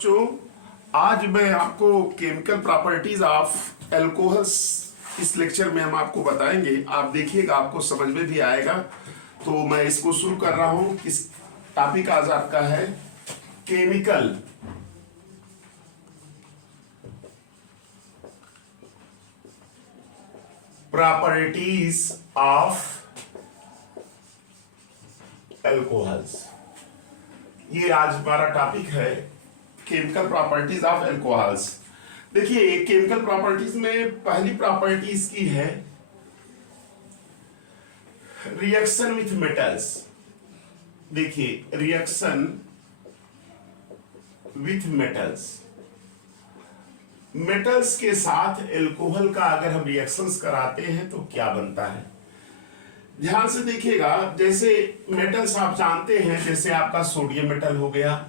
बच्चों, आज मैं आपको केमिकल प्रॉपर्टीज ऑफ एल्कोहल्स इस लेक्चर में हम आपको बताएंगे। आप देखिएगा, आपको समझ में भी आएगा। तो मैं इसको शुरू कर रहा हूं। इस टॉपिक आज आपका है केमिकल प्रॉपर्टीज ऑफ एल्कोहल्स। ये आज हमारा टॉपिक है केमिकल प्रॉपर्टीज ऑफ एल्कोहल्स। देखिए, केमिकल प्रॉपर्टीज में पहली प्रॉपर्टीज की है रिएक्शन विथ मेटल्स। देखिए, रिएक्शन विथ मेटल्स, मेटल्स के साथ एल्कोहल का अगर हम रिएक्शंस कराते हैं तो क्या बनता है। ध्यान से देखिएगा, जैसे मेटल्स आप जानते हैं, जैसे आपका सोडियम मेटल हो गया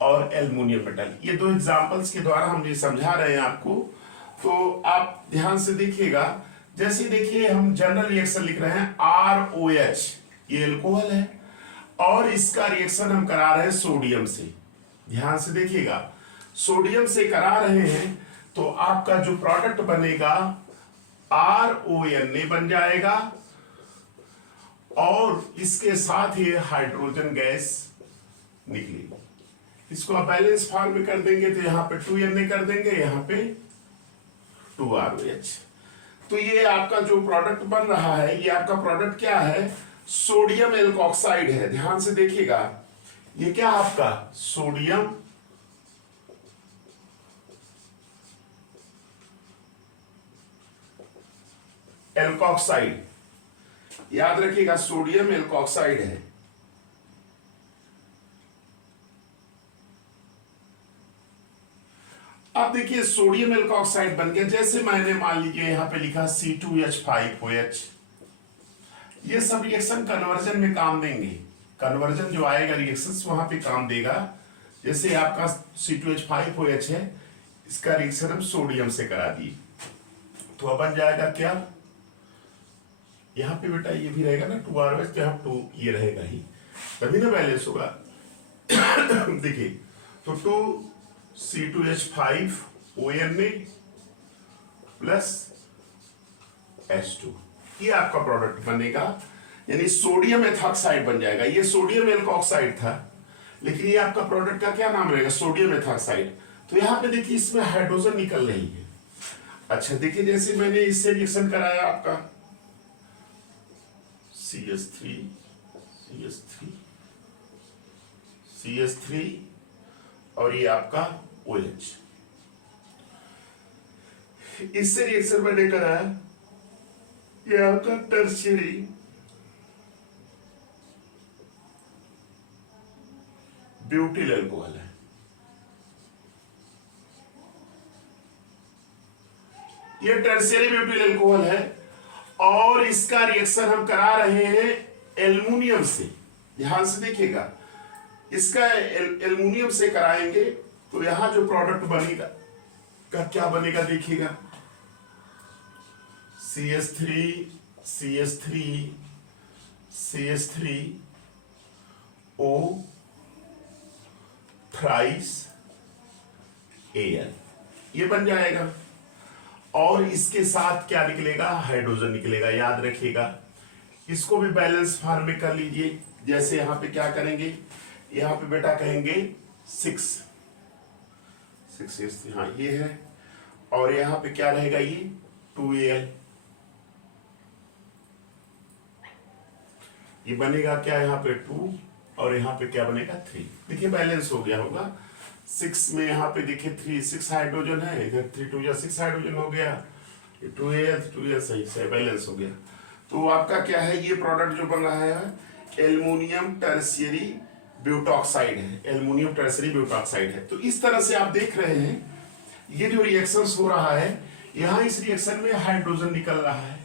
और एल्युमिनियम मेटल। ये दो एग्जांपल्स के द्वारा हम ये समझा रहे हैं आपको। तो आप ध्यान से देखिएगा, जैसे देखिए हम जनरल रिएक्शन लिख रहे हैं ROH, ये एल्कोहल है और इसका रिएक्शन हम करा रहे हैं सोडियम से। ध्यान से देखिएगा, सोडियम से करा रहे हैं तो आपका जो प्रोडक्ट बनेगा RONA बन जाएगा और इसके साथ ही हाइड्रोजन गैस निकलेगी। इसको आप बैलेंस फॉर्म में कर देंगे तो यहाँ पे 2Na कर देंगे, यहाँ पे 2ROH। तो ये आपका जो प्रोडक्ट बन रहा है, ये आपका प्रोडक्ट क्या है, सोडियम एल्कोक्साइड है। ध्यान से देखिएगा, ये क्या आपका सोडियम एल्कोक्साइड, याद रखिएगा सोडियम एल्कोक्साइड है। अब देखिए सोडियम एल्कोक्साइड बन गया। जैसे मैंने मान लीजिए यहां पे लिखा C2H5OH, ये सब रिएक्शन कन्वर्जन में काम देंगे। कन्वर्जन जो आएगा रिएक्शंस वहां पे काम देगा। जैसे आपका C2H5OH है, इसका रिएक्शन हम सोडियम से करा दिए तो अब बन जाएगा क्या, यहाँ पे बेटा ये भी रहेगा ना 2ROH, तो यहाँ 2 ये रहेगा ही, तभी ना बैलेंस होगा। देखिए, तो 2C2H5ONA प्लस H2, ये आपका प्रोडक्ट बनेगा, यानी सोडियम एथॉक्साइड बन जाएगा। ये सोडियम एल्कोक्साइड था, लेकिन ये आपका प्रोडक्ट का क्या नाम रहेगा, सोडियम एथॉक्साइड। तो यहाँ पे देखिए इसमें हाइड्रोजन निकल रही है। अच्छा देखिए, जैसे मैंने इससे रिएक्शन कराया आपका CH3 और ये आपका OH, इससे रिएक्शन मैंने कराया, ये आपका टर्शियरी ब्यूटिल एल्कोहल है। ये टर्शियरी ब्यूटिल एल्कोहल है और इसका रिएक्शन हम करा रहे हैं एल्युमिनियम से। ध्यान से देखिएगा, इसका एल्युमिनियम से कराएंगे तो यहां जो प्रोडक्ट बनेगा का क्या बनेगा, देखिएगा CH3O थ्राइस Al, ये बन जाएगा। और इसके साथ क्या निकलेगा, हाइड्रोजन निकलेगा। याद रखिएगा, इसको भी बैलेंस फॉर्म में कर लीजिए। जैसे यहां पे क्या करेंगे, यहां पे बेटा कहेंगे 6 हाँ ये है, और यहां पे क्या रहेगा, ये 2Al, ये बनेगा क्या, यहाँ पे 2 और यहाँ पे क्या बनेगा 3। देखिए बैलेंस हो गया होगा। 6 में यहाँ पे देखिए 6 हाइड्रोजन है, इधर 3 2 6 हाइड्रोजन हो गया, 2Al सही से बैलेंस हो गया। तो आपका क्या है, ये प्रोडक्ट जो बन रहा है एल्युमिनियम टर्शियरी ब्यूटॉक्साइड है, एल्युमिनियम टर्शियरी ब्यूटॉक्साइड है। तो इस तरह से आप देख रहे हैं, ये जो रिएक्शंस हो रहा है, यहाँ इस रिएक्शन में हाइड्रोजन निकल रहा है।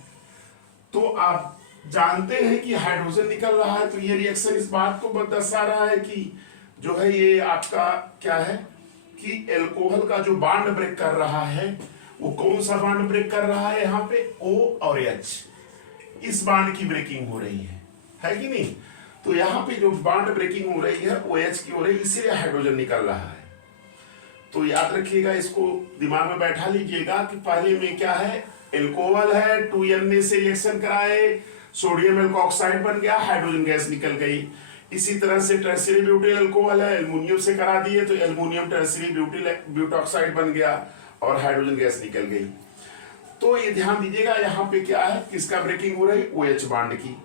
तो आप जानते हैं कि हाइड्रोजन निकल रहा है, तो ये रिएक्शन इस बात को दर्शा रहा है कि जो है ये आपका क्या है कि एल्कोहल का जो बॉन्ड ब्रेक कर रहा है, वो कौन सा बॉन्ड ब्रेक कर रहा है, यहाँ पे O और H, इस बॉन्ड की ब्रेकिंग हो रही है कि नहीं। तो यहाँ पे जो बॉन्ड ब्रेकिंग हो रही है OH की हो रही है, इसीलिए हाइड्रोजन निकल रहा है। तो याद रखिएगा, इसको दिमाग में बैठा लीजिएगा कि पहले में क्या है, एल्कोहल है, 2Na से रिएक्शन कराए, सोडियम एल्कोऑक्साइड बन गया, हाइड्रोजन गैस निकल गई। इसी तरह से टर्शियरी ब्यूटिल अल्कोहल है, एल्युमिनियम से करा दिए तो एल्युमिनियम टर्शियरी ब्यूटॉक्साइड बन गया और हाइड्रोजन गैस निकल गई। तो ये ध्यान दीजिएगा, यहाँ पे क्या है, किसका ब्रेकिंग हो रही, OH बांड की।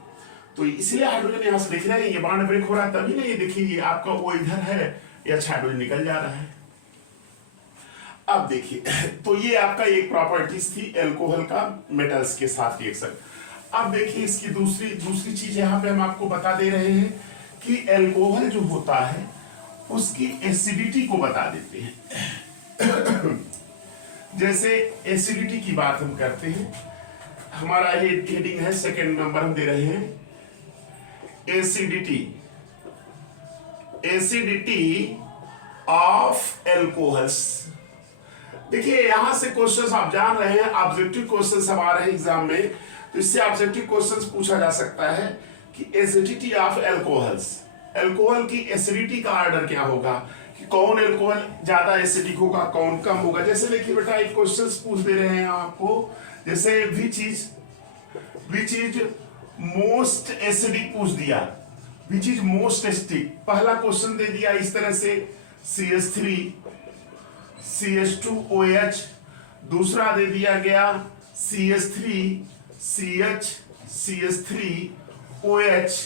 तो इसलिए हाइड्रोजन यहाँ से दिख रहा है, ये बांड ब्रेक हो रहा है तभी ना, ये देखिए आपका O इधर है, ये हाइड्रोजन निकल जा रहा है। अब देखिए, तो ये आपका एक प्रॉपर्टीज थी एल्कोहल का मेटल्स के साथ रिएक्शन। अब देखिए इसकी दूसरी चीज यहाँ पे हम आपको बता दे रहे हैं कि एल्कोहल जो होता है उसकी एसिडिटी को बता देते हैं। जैसे एसिडिटी की बात हम करते हैं, हमारा हेडिंग है, सेकंड नंबर हम दे रहे हैं, एसिडिटी ऑफ एल्कोहल्स। देखिए यहां से क्वेश्चंस आप जान रहे हैं, ऑब्जेक्टिव क्वेश्चंस अब आ रहे हैं एग्जाम में, तो इससे ऑब्जेक्टिव क्वेश्चंस पूछा जा सकता है कि एसिडिटी ऑफ एल्कोहल्स, एल्कोहल की एसिडिटी का ऑर्डर क्या होगा, कि कौन एल्कोहल ज्यादा एसिडिक होगा, कौन कम होगा। जैसे देखिए बेटा एक क्वेश्चंस पूछ दे रहे हैं आपको, जैसे विच इज मोस्ट एसिडिक पूछ दिया, विच इज मोस्ट एसिडिक, पहला क्वेश्चन दे दिया इस तरह से CH3 CH2OH, दूसरा दे दिया गया CH3 CH CH3OH,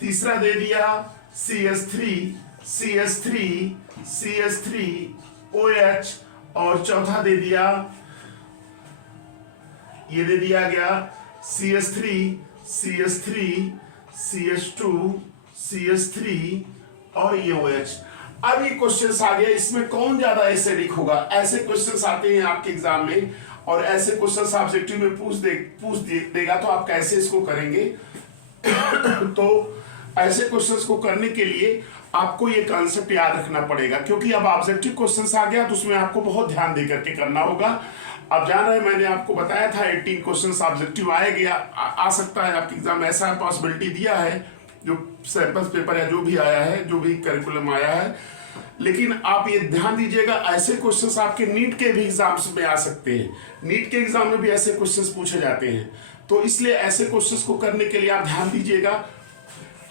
तीसरा दे दिया CH3 CH3 CH3OH, और चौथा दे दिया, ये दे दिया गया CH3 CH3 CH2 CH3 और ये OH। अब ये क्वेश्चंस आ गया, इसमें कौन ज्यादा एसिडिक होगा, ऐसे क्वेश्चंस आते हैं आपके एग्जाम में, और ऐसे क्वेश्चंस ऑब्जेक्टिव में पूछ देगा तो आप कैसे इसको करेंगे। तो ऐसे क्वेश्चंस को करने के लिए आपको ये कॉन्सेप्ट याद रखना पड़ेगा, क्योंकि अब ऑब्जेक्टिव क्वेश्चंस आ गया तो उसमें आपको बहुत ध्यान दे करके करना होगा। अब जान रहे हैं, मैंने आपको बताया था 18 क्वेश्चंस ऑब्जेक्टिव आ सकता है आपके एग्जाम में, ऐसा पॉसिबिलिटी दिया है जो सैंपल्स पेपर या जो भी आया है, जो भी करिकुलम आया है। लेकिन आप ये ध्यान दीजिएगा, ऐसे क्वेश्चंस आपके नीट के भी एग्जाम्स में आ सकते हैं, नीट के एग्जाम में भी ऐसे क्वेश्चंस पूछे जाते हैं। तो इसलिए ऐसे क्वेश्चंस को करने के लिए आप ध्यान दीजिएगा।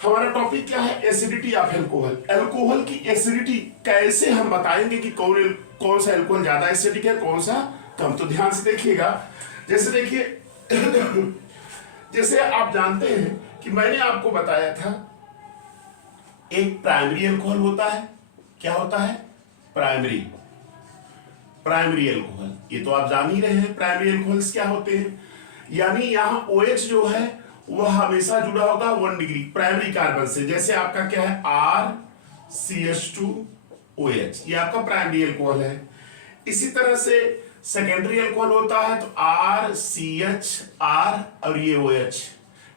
हमारा टॉपिक क्या है, एसिडिटी ऑफ एल्कोहल। एल्कोहल की एसिडिटी कैसे हम बताएंगे कि कौन सा एल्कोहल ज्यादा एसिडिक है, कौन सा कम। तो ध्यान से देखिएगा, जैसे देखिए जैसे आप जानते हैं कि मैंने आपको बताया था एक प्राइमरी एल्कोहल होता है, क्या होता है, प्राइमरी एल्कोहल, ये तो आप जान ही रहे हैं प्राइमरी एल्कोहल्स क्या होते हैं। यानी यहां OH जो है वह हमेशा जुड़ा होगा 1 डिग्री प्राइमरी कार्बन से, जैसे आपका क्या है RCH2OH, ये आपका प्राइमरी एल्कोहल है। इसी तरह से सेकेंडरी एल्कोहल होता है तो RCHR और ये OH,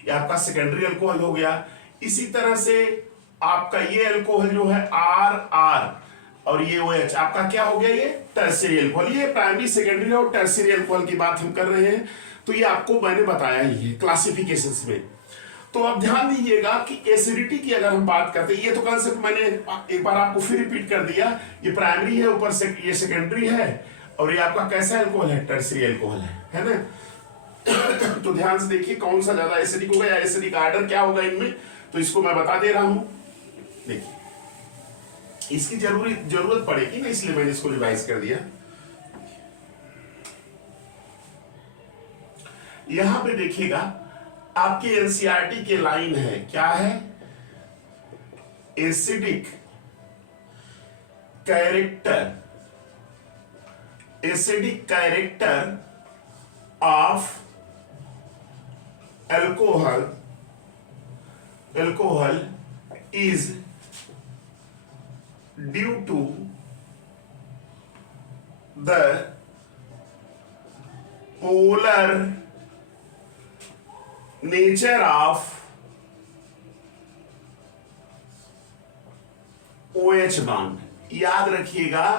ये आपका सेकेंडरी एल्कोहल हो गया। इसी तरह से आपका ये एल्कोहल जो है RR और ये OH आपका क्या हो गया, ये टर्शियरी एल्कोहल। ये प्राइमरी, सेकेंडरी और टर्शियरी एल्कोहल की बात हम कर रहे हैं, तो ये आपको मैंने बताया ही है क्लासिफिकेशंस में। तो अब ध्यान दीजिएगा कि एसिडिटी की अगर हम बात करते हैं, ये तो कंसेप्ट मैंने एक बार आपको फिर रिपीट कर दिया, ये प्राइमरी है, ऊपर से ये सेकेंडरी है, और ये आपका कैसा एल्कोहल है, टर्शियरी एल्कोहल है ना। तो ध्यान से देखिए कौन सा ज्यादा एसिडिक होगा या एसिडिक ऑर्डर क्या होगा इनमें, तो इसको मैं बता दे रहा हूं। देखिए इसकी जरूरत पड़ेगी ना, इसलिए मैंने इसको रिवाइज कर दिया। यहां पे देखिएगा आपके एनसीईआरटी के लाइन है, क्या है, acidic character of alcohol is due to the polar nature of OH bond। याद रखिएगा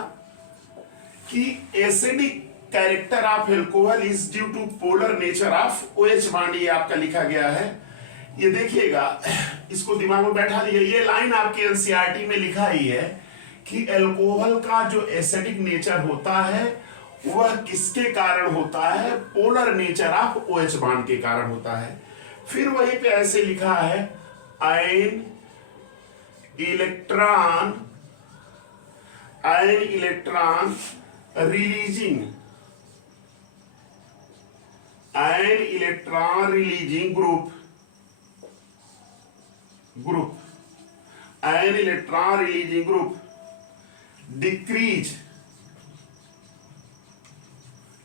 कि acidic character of alcohol is due to polar nature of OH bond, ये आपका लिखा गया है। ये देखिएगा, इसको दिमाग में बैठा लीजिए, ये लाइन आपके एनसीईआरटी में लिखा ही है कि अल्कोहल का जो एसिडिक नेचर होता है वह किसके कारण होता है, polar nature of OH bond के कारण होता है। फिर वहीं पे ऐसे लिखा है ion electron releasing group ion electron releasing group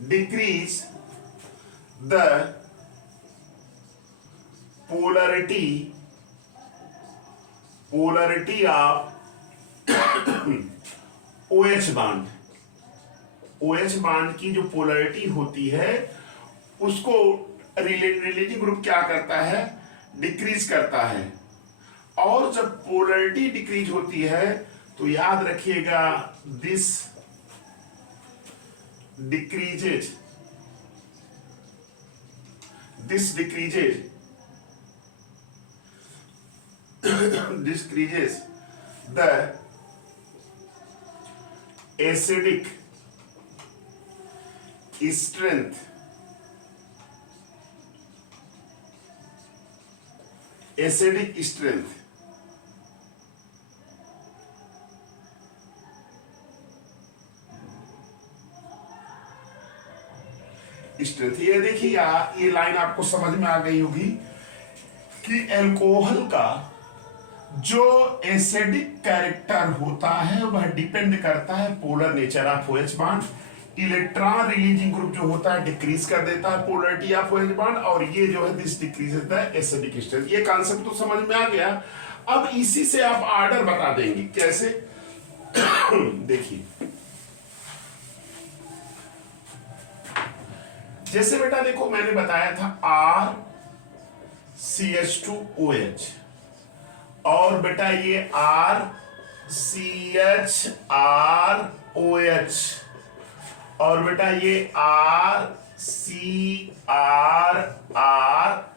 decrease the polarity of OH bond। OH bond की जो पोलरिटी होती है उसको रिलीजिंग ग्रुप क्या करता है, डिक्रीज करता है। और जब पोलरिटी डिक्रीज होती है तो याद रखिएगा this decreases the acidic strength ये देखिए ये लाइन आपको समझ में आ गई होगी कि अल्कोहल का जो एसिडिक कैरेक्टर होता है वह डिपेंड करता है polar nature of OH bond. Electron releasing group जो होता है डिक्रीज कर देता है पोलरिटी ऑफ OH बॉन्ड, और ये जो है दिस डिक्रीज होता है एसिडिक स्ट्रेंथ। ये कॉन्सेप्ट तो समझ में आ गया। अब इसी से आप ऑर्डर बता देंगे कैसे। देखिए जैसे बेटा देखो मैंने बताया था RCH2OH और बेटा ये RCHROH और बेटा ये RCRR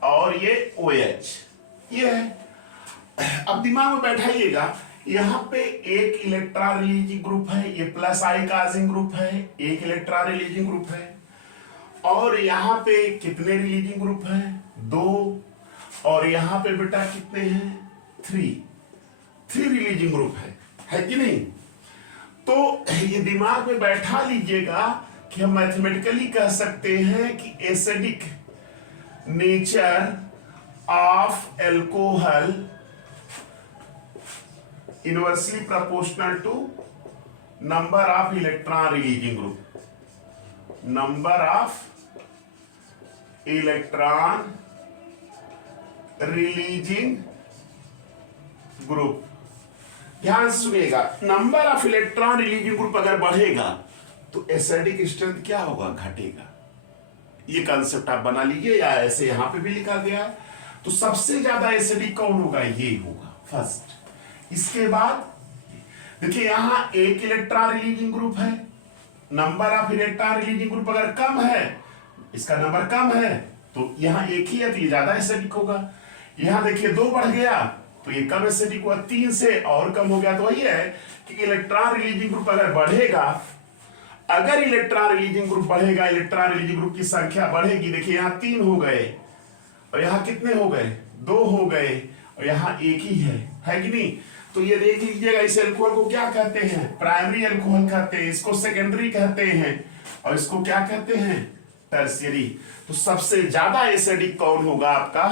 और ये OH ये है। अब दिमाग में बैठाइएगा, यहां पे एक इलेक्ट्रॉन रिलीजिंग ग्रुप है, ये प्लस आई काजिंग ग्रुप है, एक इलेक्ट्रॉन रिलीजिंग ग्रुप है। और यहां पे कितने रिलीजिंग ग्रुप हैं, 2। और यहां पे बेटा कितने हैं, 3 रिलीजिंग ग्रुप है कि नहीं। तो ये दिमाग में बैठा लीजिएगा कि हम मैथमेटिकली कह सकते हैं कि acidic nature of alcohol inversely proportional to number of electron releasing group, number of electron releasing group. ध्यान से सुनिएगा, number of electron releasing group अगर बढ़ेगा तो एसिडिक स्ट्रेंथ क्या होगा, घटेगा। ये कंसेप्ट आप बना लीजिए, या ऐसे यहां पे भी लिखा गया है। तो सबसे ज्यादा एसिडिक कौन होगा, ये होगा फर्स्ट। इसके बाद देखिए यहां एक इलेक्ट्रॉन रिलीजिंग ग्रुप है, number of electron releasing group अगर कम है, इसका नंबर कम है तो यहां एक ही है तो ये ज्यादा एसिडिक होगा। यहां देखिए 2 बढ़ गया तो ये कम एसिडिक हुआ, 3 से और कम हो गया। तो वही है कि इलेक्ट्रॉन रिलीजिंग ग्रुप अगर बढ़ेगा, अगर इलेक्ट्रॉन रिलीजिंग ग्रुप बढ़ेगा, इलेक्ट्रॉन रिलीजिंग ग्रुप की संख्या बढ़ेगी। देखिए यहां 3 हो गए और यहां कितने हो गए, 2 हो गए और यहां एक ही है कि नहीं। तो ये देख लीजिएगा, इस अल्कोहल को क्या कहते हैं, प्राइमरी अल्कोहल कहते हैं, इसको सेकेंडरी कहते हैं और इसको क्या कहते हैं, टर्शियरी। तो सबसे ज्यादा एसिडिक कौन होगा, आपका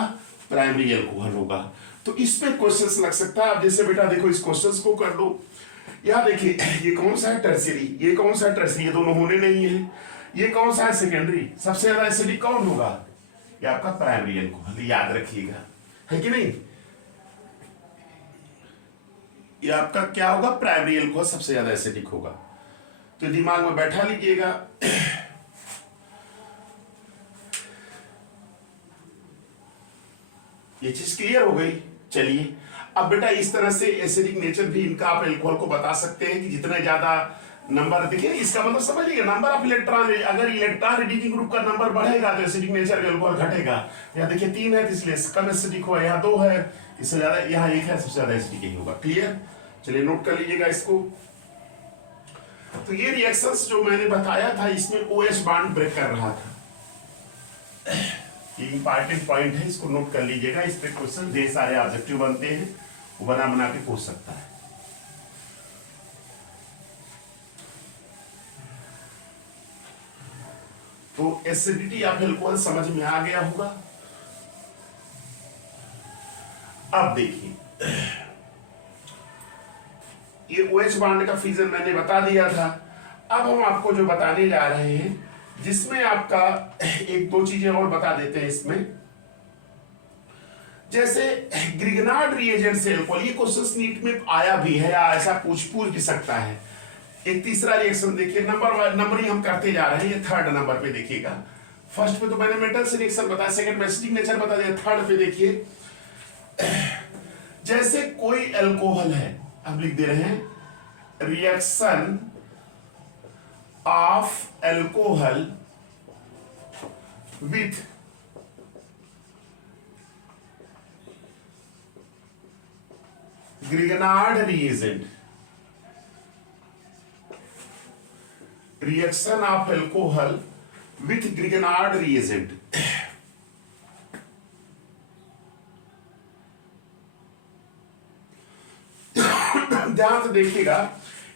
प्राइमरी अल्कोहल होगा। तो इस पे क्वेश्चंस लग सकता है। अब जैसे बेटा देखो इस क्वेश्चंस को कर लो। यहां देखिए ये कौन सा है टर्शियरी, ये कौन सा है टर्शियरी, ये दोनों होने नहीं है। ये कौन सा है सेकेंडरी, सबसे ज्यादा एसिडिक कौन होगा, ये आपका प्राइमरी अल्कोहल, याद रखिएगा, है कि नहीं। ये आपका क्या होगा, प्राइमरी अल्कोहल सबसे ज्यादा एसिडिक होगा। तो दिमाग में बैठा लीजिएगा। ये चीज क्लियर हो गई। चलिए अब बेटा इस तरह से एसिडिक नेचर भी इनका आप अल्कोहल को बता सकते हैं कि जितने ज्यादा नंबर, देखिए इसका मतलब समझिए, नंबर ऑफ इलेक्ट्रॉन, अगर इलेक्ट्रॉन रिलीजिंग ग्रुप का नंबर बढ़ेगा तो एसिडिक नेचर का अल्कोहल घटेगा। यहाँ देखिए 3 है तो इसलिए कम एसिडिक हुआ, यहाँ 2 है इससे ज्यादा, यहाँ 1 है सबसे ज्यादा एसिडिक ही होगा। क्लियर, चलिए नोट कर लीजिएगा इसको। तो ये रिएक्शंस जो मैंने बताया था इसमें OH बॉन्ड ब्रेक कर रहा था। ये इंपॉर्टेंट पॉइंट है, इसको नोट कर लीजिएगा। इस पे क्वेश्चन ढेर सारे ऑब्जेक्टिव बनते हैं, वो बना बना के पूछ सकता है। तो एसिडिटी ऑफ एल्कोहल समझ में आ गया होगा। अब देखिए, ये OH बॉन्ड का फिजन मैंने बता दिया था। अब हम आपको जो बताने जा रहे हैं, जिसमें आपका एक दो चीजें और बता देते हैं इसमें, जैसे ग्रिगनार्ड रिएजेंट से एल्कोहल, ये क्वेश्चन नीट में आया भी है या ऐसा पूछ भी सकता है। एक तीसरा रिएक्शन देखिए, नंबरिंग हम करते जा रहे हैं, ये थर्ड नंबर पे देखिएगा। फर्स्ट पे तो मैंने मेटल से रिएक्शन बताया, सेकंड में एसिडिक नेचर बता दिया, थर्ड पे देखिए, जैसे कोई एल्कोहल है, हम लिख दे रहे हैं reaction of alcohol with Grignard reagent, reaction of alcohol with Grignard reagent. ध्यान से देखिएगा,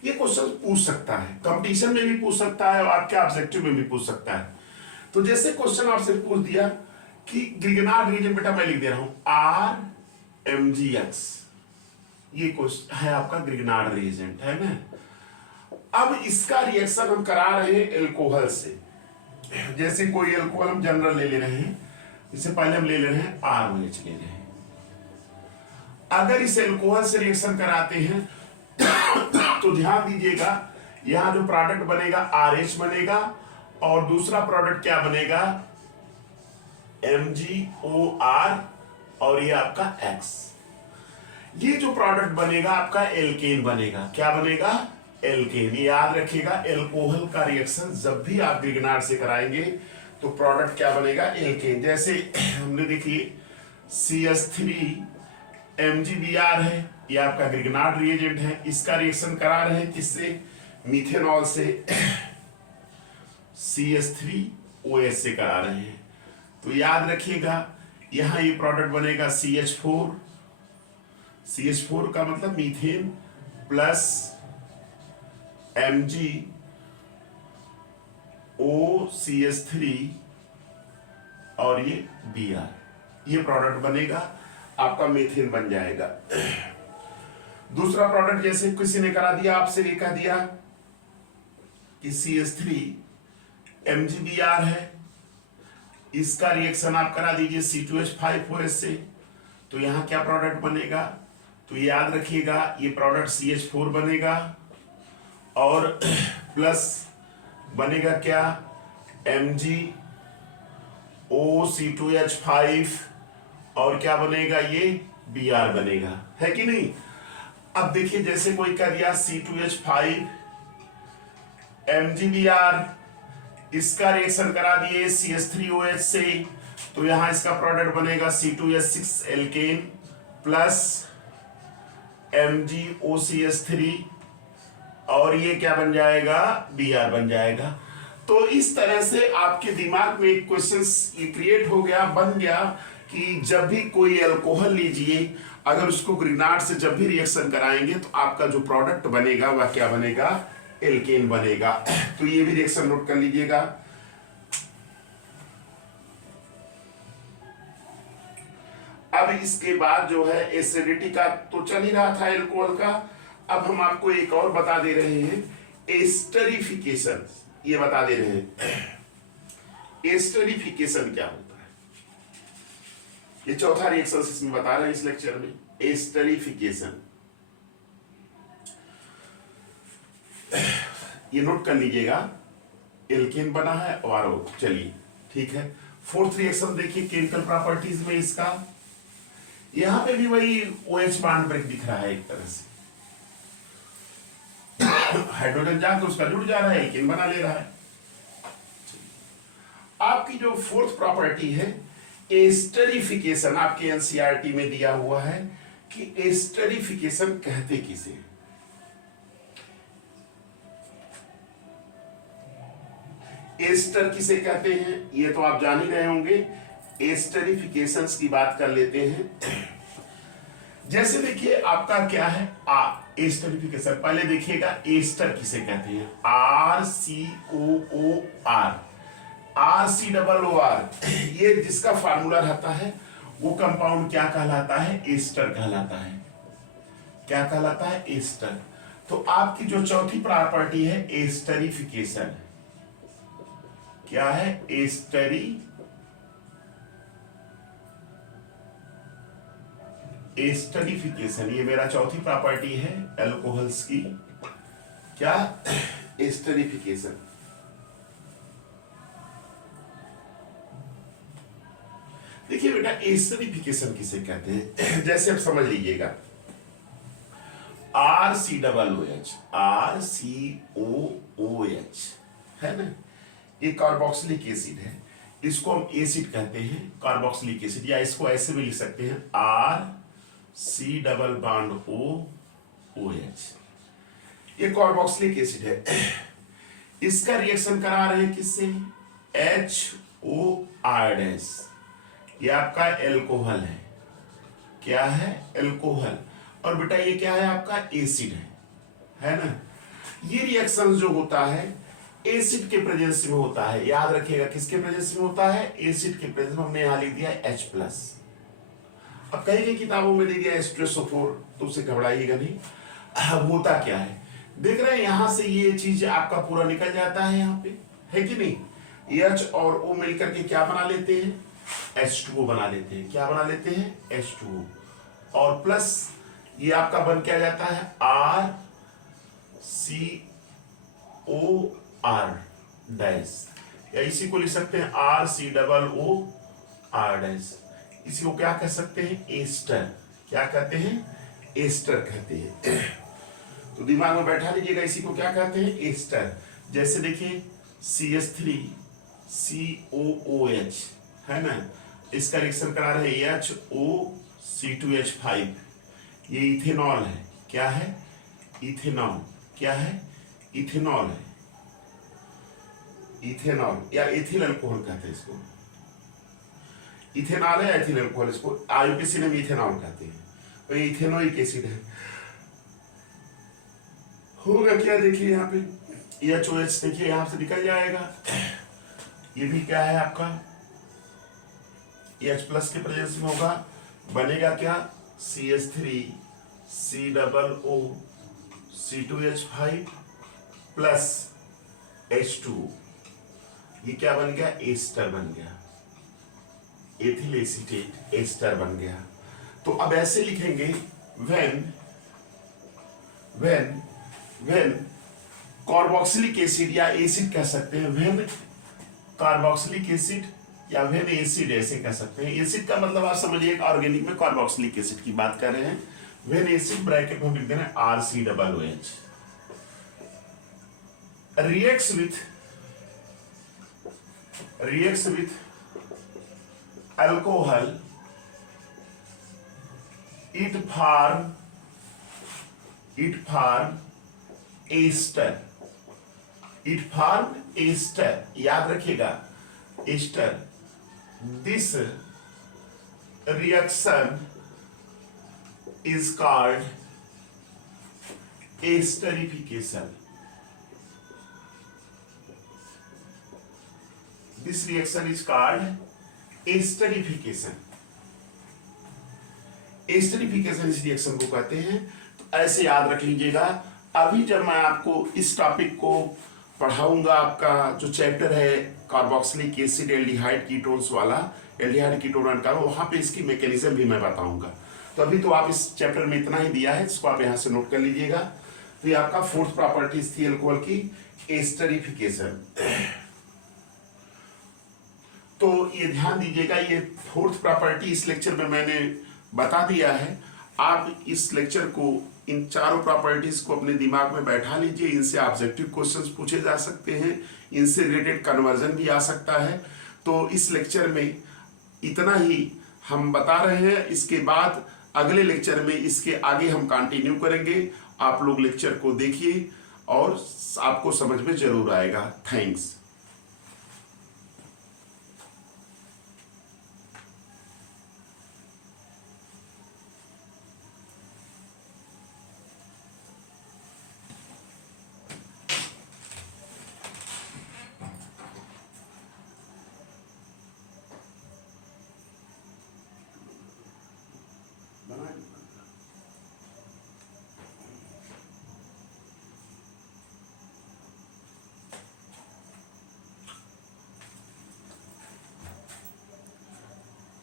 ये क्वेश्चन पूछ सकता है, कंपटीशन में भी पूछ सकता है और आपके ऑब्जेक्टिव में भी पूछ सकता है। तो जैसे क्वेश्चन आपसे पूछ दिया कि ग्रिगनार्ड रिएजेंट, बेटा मैं लिख दे रहा हूं RMgX, ये क्वेश्चन है आपका ग्रिगनार्ड रिएजेंट है ना। अब इसका रिएक्शन हम करा रहे हैं एल्कोहल से। जैसे कोई एल्कोहल हम जनरल ले रहे हैं, इससे पहले हम ले रहे हैं ROH ले रहे हैं। अगर इस एल्कोहल से रिएक्शन कराते हैं तो ध्यान दीजिएगा, यहां जो प्रोडक्ट बनेगा RH बनेगा और दूसरा प्रोडक्ट क्या बनेगा MgOR और ये आपका X। ये जो प्रोडक्ट बनेगा आपका एल्केन बनेगा। क्या बनेगा? एल्केन। याद रखिएगा, एल्कोहल का रिएक्शन जब भी आप ग्रिगनार्ड से कराएंगे तो प्रोडक्ट क्या बनेगा? एल्केन। जैसे हमने देखिए CH3 MgBr है, ये आपका ग्रिगनार्ड रिएजेंट है। इसका रिएक्शन करा रहे हैं किससे? मीथेनॉल से CH3OH से करा रहे हैं। तो याद रखिएगा, यहां ये प्रोडक्ट बनेगा CH4। CH4 का मतलब मीथेन प्लस MgOCH3 और ये Br, ये प्रोडक्ट बनेगा, आपका मीथेन बन जाएगा। दूसरा प्रोडक्ट जैसे किसी ने करा दिया, आपसे ये कह दिया कि CH3 MgBr है, इसका रिएक्शन आप करा दीजिए C2H5OH से, तो यहां क्या प्रोडक्ट बनेगा? तो याद रखिएगा, ये प्रोडक्ट CH4 बनेगा और प्लस बनेगा क्या? MgOC2H5 और क्या बनेगा? ये Br बनेगा, है कि नहीं? अब देखिए, जैसे कोई कह दिया C2H5 MgBr, इसका रिएक्शन करा दिए CH3OH से, तो यहां इसका प्रोडक्ट बनेगा C2H6 एल्केन प्लस MgOCH3 और ये क्या बन जाएगा? Br बन जाएगा। तो इस तरह से आपके दिमाग में एक क्वेश्चन ये क्रिएट हो गया, बन गया कि जब भी कोई एल्कोहल लीजिए, अगर उसको ग्रिगनार्ड से जब भी रिएक्शन कराएंगे तो आपका जो प्रोडक्ट बनेगा वह क्या बनेगा? एल्केन बनेगा। तो ये भी रिएक्शन नोट कर लीजिएगा। अब इसके बाद जो है एसिडिटी का तो चल ही रहा था एल्कोहल का। अब हम आपको एक और बता दे रहे हैं, एस्टरिफिकेशन। ये बता दे रहे हैं एस्टरिफिकेशन क्या होता है। ये चौथा रिएक्शन इसमें बता रहे हैं इस लेक्चर में, एस्टरिफिकेशन। ये नोट कर लीजिएगा, एल्केन बना है और चलिए ठीक है। फोर्थ रिएक्शन देखिए केमिकल प्रॉपर्टीज में इसका, यहां पे भी वही OH बॉन्ड ब्रेक दिख रहा है एक तरह से। हाइड्रोजन जाकर उसका जुड़ जा रहा है, एल्केन बना ले रहा है। आपकी जो फोर्थ प्रॉपर्टी है एस्टरिफिकेशन, आपके एनसीईआरटी में दिया हुआ है कि एस्टरिफिकेशन कहते किसे? एस्टर किसे कहते हैं ये तो आप जान ही रहे होंगे। एस्टरिफिकेशंस की बात कर लेते हैं। जैसे देखिए आपका क्या है एस्टरिफिकेशन, पहले देखिएगा एस्टर किसे कहते हैं, RCOOR, RCOOR, ये जिसका फार्मूला रहता है वो कंपाउंड क्या कहलाता है, एस्टर कहलाता है। क्या कहलाता है, एस्टर। तो आपकी जो चौथी प्रॉपर्टी है एस्टरिफिकेशन, क्या है, एस्टरिफिकेशन, ये मेरा चौथी प्रॉपर्टी है अल्कोहल्स की, क्या, एस्टरिफिकेशन। देखिए बेटा एस्टरिफिकेशन किसे कहते हैं, जैसे आप समझ लीजिएगा RCOOH, RCOOH है ना, ये कार्बोक्सिलिक एसिड है, इसको हम एसिड कहते हैं कार्बोक्सिलिक एसिड, या इसको ऐसे भी लिख सकते हैं RC≡OOH, ये कार्बोक्सिलिक एसिड है। इसका रिएक्शन करा रहे हैं किससे, HO, ये आपका एल्कोहल है, क्या है, एल्कोहल, और बेटा ये क्या है, आपका एसिड है ना। ये रिएक्शन जो होता है एसिड के प्रेजेंस में होता है, याद रखिएगा किसके प्रेजेंस में होता है, एसिड के प्रेजेंस में। हमने यहां लिख दिया H+, अब कहीं कहीं किताबों में दे दिया H2SO4, तो उससे घबराइएगा नहीं। अब होता क्या है, देख रहे हैं यहां से ये चीज आपका पूरा निकल जाता है, यहाँ पे है कि नहीं, H और O मिलकर के क्या बना लेते हैं, H2O बना लेते हैं। क्या बना लेते हैं, H2O, और प्लस ये आपका बन क्या जाता है, RCOR डैश, या इसी को लिख सकते हैं RCOOR डैश। इसी को क्या कह सकते हैं, एस्टर। क्या कहते हैं, एस्टर कहते हैं। तो दिमाग में बैठा लीजिएगा, इसी को क्या कहते हैं, एस्टर। जैसे देखिए CH3COOH है ना, इसका रिएक्शन करा रहे हैं HOC2H5, ये इथेनॉल है, क्या है, इथेनॉल, क्या है, इथेनॉल है, इथेनॉल या एथिल अल्कोहल कहते हैं इसको, इथेनॉल है, एथिल अल्कोहल, इसको IUPAC में इथेनॉल कहते हैं। तो ये इथेनोइक एसिड है, होगा क्या, देखिए यहाँ पे HOH, देखिए यहां से निकल जाएगा, ये भी क्या है आपका H+ के प्रेजेंस में होगा, बनेगा क्या, CH3COOC2H5 प्लस H2, ये क्या बन गया, एस्टर बन गया, एथिल एसीटेट एस्टर बन गया। तो अब ऐसे लिखेंगे, व्हेन कार्बोक्सिलिक एसिड, या एसिड कह सकते हैं, व्हेन कार्बोक्सिलिक एसिड या व्हेन एसिड, ऐसे कह सकते हैं। एसिड का मतलब आप समझिए ऑर्गेनिक में कार्बोक्सिलिक एसिड की बात कर रहे हैं। व्हेन एसिड ब्रैकेट में लिख देना RCOOH reacts with alcohol, it form ester, याद रखिएगा ester। This reaction is called esterification. This reaction is called esterification. Esterification इस रिएक्शन को कहते हैं। तो ऐसे याद रख लीजिएगा। अभी जब मैं आपको इस टॉपिक को पढ़ाऊंगा, आपका जो चैप्टर है कार्बोक्सिलिक एसिड एल्डिहाइड कीटोन्स वाला, एल्डिहाइड कीटोन का, वहां पे इसकी मैकेनिज्म भी मैं बताऊंगा। तो अभी तो आप इस चैप्टर में इतना ही दिया है, इसको आप यहां से नोट कर लीजिएगा। तो ये आपका फोर्थ प्रॉपर्टीज थी अल्कोहल की, एस्टरिफिकेशन। तो ये ध्यान दीजिएगा, ये फोर्थ प्रॉपर्टी इस लेक्चर में मैंने बता दिया है। आप इस लेक्चर को, इन चारों प्रॉपर्टीज को अपने दिमाग में बैठा लीजिए। इनसे ऑब्जेक्टिव क्वेश्चंस पूछे जा सकते हैं, इनसे रिलेटेड कन्वर्जन भी आ सकता है। तो इस लेक्चर में इतना ही हम बता रहे हैं। इसके बाद अगले लेक्चर में इसके आगे हम कंटिन्यू करेंगे। आप लोग लेक्चर को देखिए और आपको समझ में जरूर आएगा। थैंक्स।